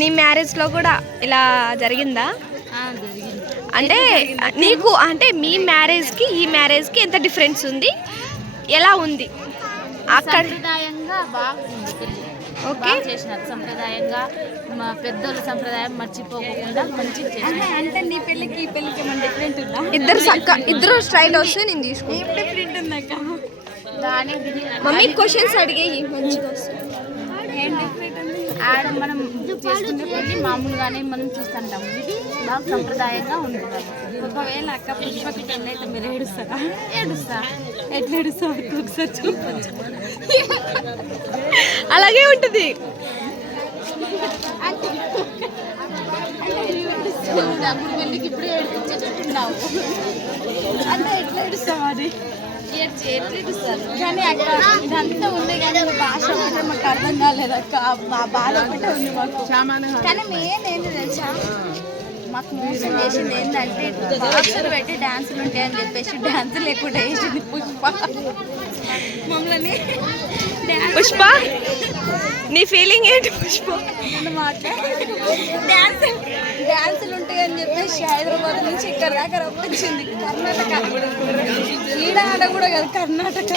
నీ మ్యారేజ్లో కూడా ఇలా జరిగిందా? జరిగింది. అంటే నీకు అంటే మీ మ్యారేజ్కి ఈ మ్యారేజ్కి ఎంత డిఫరెన్స్ ఉంది? ఎలా ఉంది? అక్కడ సంప్రదాయంగా బాగుంది పెళ్ళి ఓకే. చేసినారు. సంప్రదాయంగా మా పెద్దోళ్ళ సంప్రదాయం మర్చిపోకుండా నీ పెళ్ళికి ఈ పెళ్ళికి డిఫరెంట్ ఉందా? ఇద్దరు సక్క ఇద్దరు స్టైల్ వస్తే నేను తీసుకుంటా. ఏం డిఫరెంట్ ఉందక్క మమ్మీ క్వశ్చన్స్ అడిగేయి మంచిగా వస్తాయి ఏం డిఫరెంట్ ఉంది ఆడ మనం చేసుకునే పెళ్ళి మామూలుగానే మనం చూస్తుంటాం ఇది బాగా సంప్రదాయంగా ఉంటుంది. ఒకవేళ అక్క పుష్పకి పెళ్ళి అయితే మీరు ఏడుస్తారా? ఏడుస్తా. ఎట్లా ఏడుస్తావు? అక్క ఒకసారి చూపచ్చు. అలాగే ఉంటుంది. అప్పుడు ఇప్పుడు ఏడిపించేటట్టున్నావు. అంటే ఎట్లా ఏడుస్తావు అది ఏడ్చి ఎట్లా ఏడుస్తారు? కానీ అక్క ఇదంతా ఉంది కానీ మీ భాష ఒకటే మాకు అర్థం కాలేదు అక్క. మా బాధ ఒకటే ఉంది మాకు. కానీ మెయిన్ ఏంటి తెలుసా? మాకు మోసం చేసింది ఏంటంటే బాక్సులు పెట్టి డాన్సులు ఉంటాయని చెప్పేసి డాన్స్ లేకుండా వేసింది పుష్ప. మమ్మల్ని పుష్ప? నీ ఫీలింగ్ ఏంటి పుష్ప? అన్నమాట డాన్స్ డాన్సులు ఉంటాయని చెప్పేసి హైదరాబాద్ నుంచి ఇక్కడ దాకా రప్పించింది కర్ణాటక. ఈడ ఆడ కూడా కాదు కర్ణాటక.